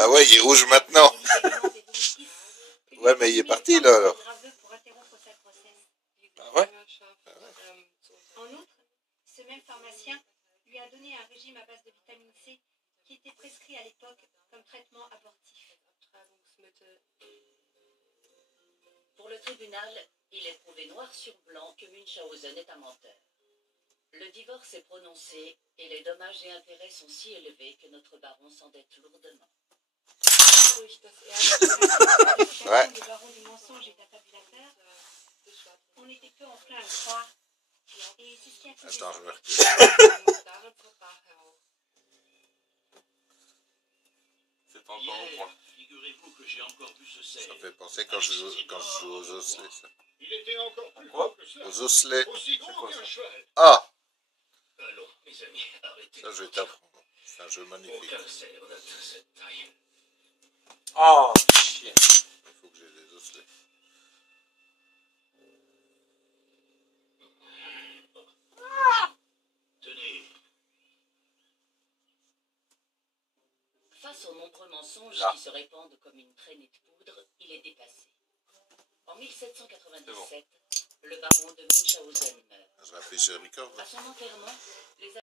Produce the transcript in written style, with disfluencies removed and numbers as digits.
Ah ouais, il est rouge maintenant. Ouais, mais il est parti là alors. Ah ouais? En outre, ce même pharmacien lui a donné un régime à base de vitamine C qui était prescrit à l'époque comme traitement abortif. Pour le tribunal, il est prouvé noir sur blanc que Munchausen est un menteur. Le divorce est prononcé et les dommages et intérêts sont si élevés que notre baron s'endette lourdement. Ouais. Le baron du mensonge est un tabulateur. On n'était peu enclin à le croire. Et c'est ce qui a fait. Attends, je me retire. C'est pas encore au point. Figurez-vous que j'ai encore vu ce cerf. Ça me fait penser quand je joue aux osselets, ça. Il était encore plus Quoi? gros que cela. Aux osselets. Aussi gros quoi, qu'un ça? cheval. Ah, Allons, mes amis, arrêtez. ça je vais t'apprendre. C'est un jeu magnifique. Aucun cerf n'atteint cette taille. Ah, chier. Il faut que j'ai des osselets. Tenez. Face aux nombreux mensonges Là. qui se répandent comme une traînée de poudre, il est dépassé. En 1797, le baron de Munchausen meurt. Je réfléchis à Ricord. À son enterrement, les